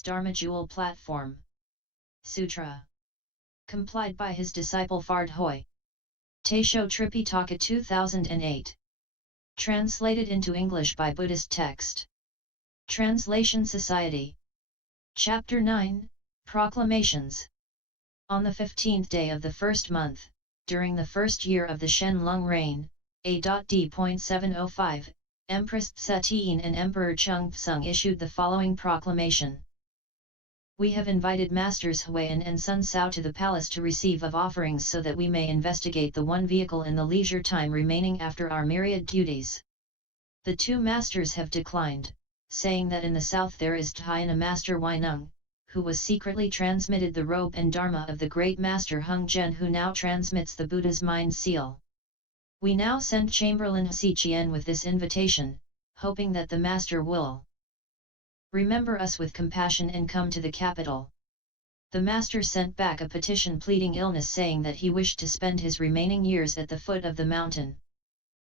Buddhist Dharma Jewel Platform. Sutra. Complied by his disciple Phard Hoi. Taisho Tripitaka 2008. Translated into English by Buddhist Text. Translation Society. Chapter 9, Proclamations. On the 15th day of the first month, during the first year of the Shen Lung reign, A.D.705, Empress Hsieh Chien and Emperor Chung Tsung issued the following proclamation. We have invited Masters Huayan and Sun Sao to the palace to receive of offerings so that we may investigate the one vehicle in the leisure time remaining after our myriad duties. The two masters have declined, saying that in the south there is Dhyana Master Huineng, who was secretly transmitted the robe and dharma of the great master Hung Zhen, who now transmits the Buddha's mind seal. We now send Chamberlain Hsieh Chien with this invitation, hoping that the master will remember us with compassion and come to the capital. The master sent back a petition pleading illness, saying that he wished to spend his remaining years at the foot of the mountain.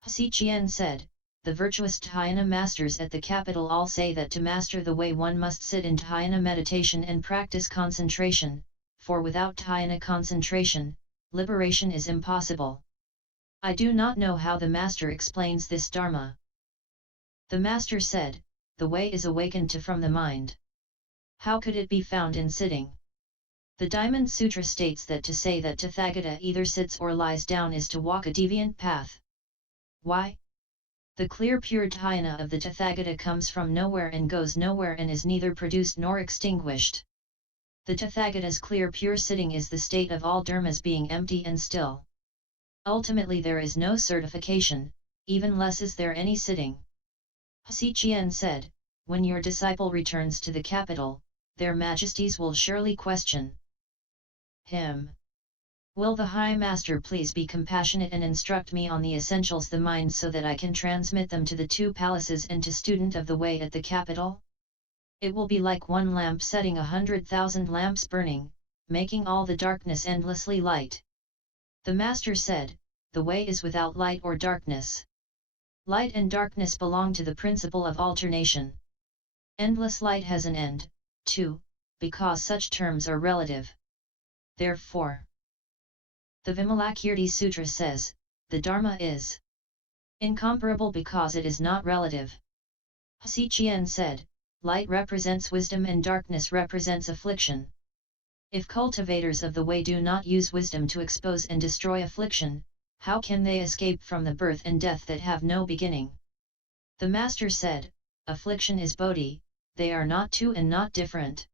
Hsieh Chien said, the virtuous Dhyana masters at the capital all say that to master the way one must sit in Dhyana meditation and practice concentration, for without Dhyana concentration, liberation is impossible. I do not know how the master explains this dharma. The master said, the way is awakened to from the mind. How could it be found in sitting? The Diamond Sutra states that to say that Tathagata either sits or lies down is to walk a deviant path. Why? The clear pure dhyana of the Tathagata comes from nowhere and goes nowhere and is neither produced nor extinguished. The Tathagata's clear pure sitting is the state of all dharmas being empty and still. Ultimately there is no certification, even less is there any sitting. Hsieh Chien said, when your disciple returns to the capital, their majesties will surely question him. Will the High Master please be compassionate and instruct me on the essentials the mind so that I can transmit them to the two palaces and to student of the way at the capital? It will be like one lamp setting 100,000 lamps burning, making all the darkness endlessly light. The Master said, the way is without light or darkness. Light and darkness belong to the principle of alternation. Endless light has an end, too, because such terms are relative. Therefore, the Vimalakirti Sutra says, the Dharma is incomparable because it is not relative. Hsieh Chien said, light represents wisdom and darkness represents affliction. If cultivators of the way do not use wisdom to expose and destroy affliction, how can they escape from the birth and death that have no beginning? The Master said, affliction is Bodhi, they are not two and not different.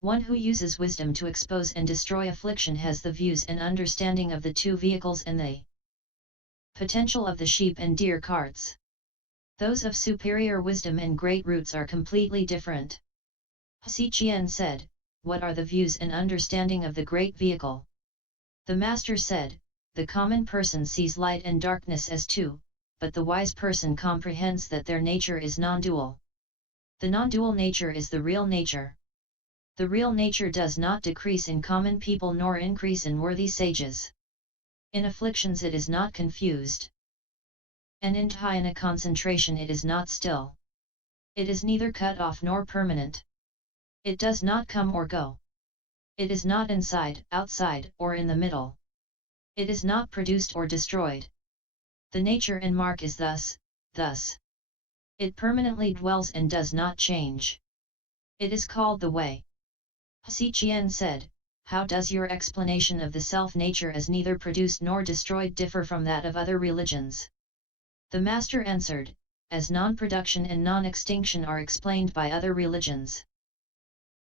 One who uses wisdom to expose and destroy affliction has the views and understanding of the two vehicles and the potential of the sheep and deer carts. Those of superior wisdom and great roots are completely different. Hsieh Chien said, what are the views and understanding of the great vehicle? The Master said, the common person sees light and darkness as two, but the wise person comprehends that their nature is non-dual. The non-dual nature is the real nature. The real nature does not decrease in common people nor increase in worthy sages. In afflictions it is not confused. And in dhyana concentration it is not still. It is neither cut off nor permanent. It does not come or go. It is not inside, outside, or in the middle. It is not produced or destroyed. The nature and mark is thus. It permanently dwells and does not change. It is called the way. Hsieh Chien said, how does your explanation of the self-nature as neither produced nor destroyed differ from that of other religions? The Master answered, as non-production and non-extinction are explained by other religions.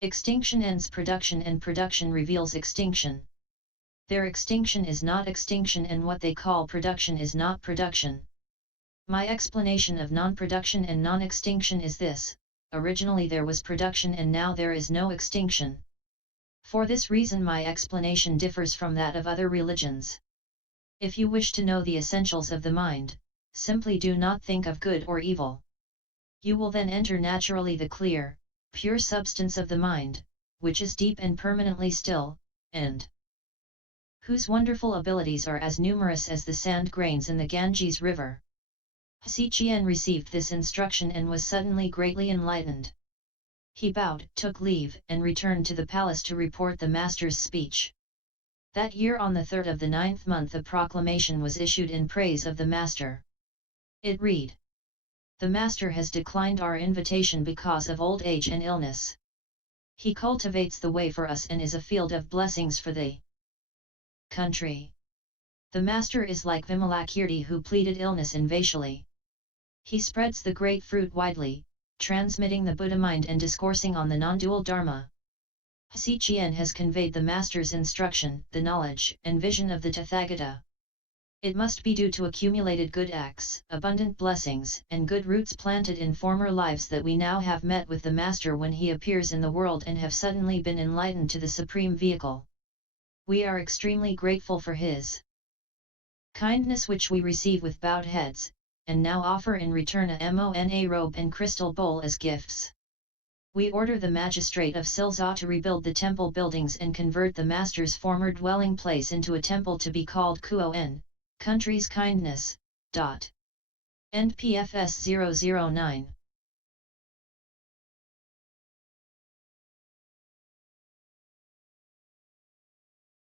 Extinction ends production and production reveals extinction. Their extinction is not extinction and what they call production is not production. My explanation of non-production and non-extinction is this, originally there was production and now there is no extinction. For this reason my explanation differs from that of other religions. If you wish to know the essentials of the mind, simply do not think of good or evil. You will then enter naturally the clear, pure substance of the mind, which is deep and permanently still, and whose wonderful abilities are as numerous as the sand grains in the Ganges river. Hsieh Chien received this instruction and was suddenly greatly enlightened. He bowed, took leave, and returned to the palace to report the master's speech. That year on the 3rd of the 9th month a proclamation was issued in praise of the master. It read: The master has declined our invitation because of old age and illness. He cultivates the way for us and is a field of blessings for the country. The master is like Vimalakirti who pleaded illness in Vaishali. He spreads the great fruit widely, transmitting the Buddha mind and discoursing on the non-dual Dharma. Hsieh Chien has conveyed the master's instruction, the knowledge and vision of the Tathagata. It must be due to accumulated good acts, abundant blessings, and good roots planted in former lives that we now have met with the Master when he appears in the world and have suddenly been enlightened to the Supreme Vehicle. We are extremely grateful for his kindness which we receive with bowed heads, and now offer in return a Mona robe and crystal bowl as gifts. We order the magistrate of Silza to rebuild the temple buildings and convert the Master's former dwelling place into a temple to be called Kuo-en, Country's Kindness. NPFS 009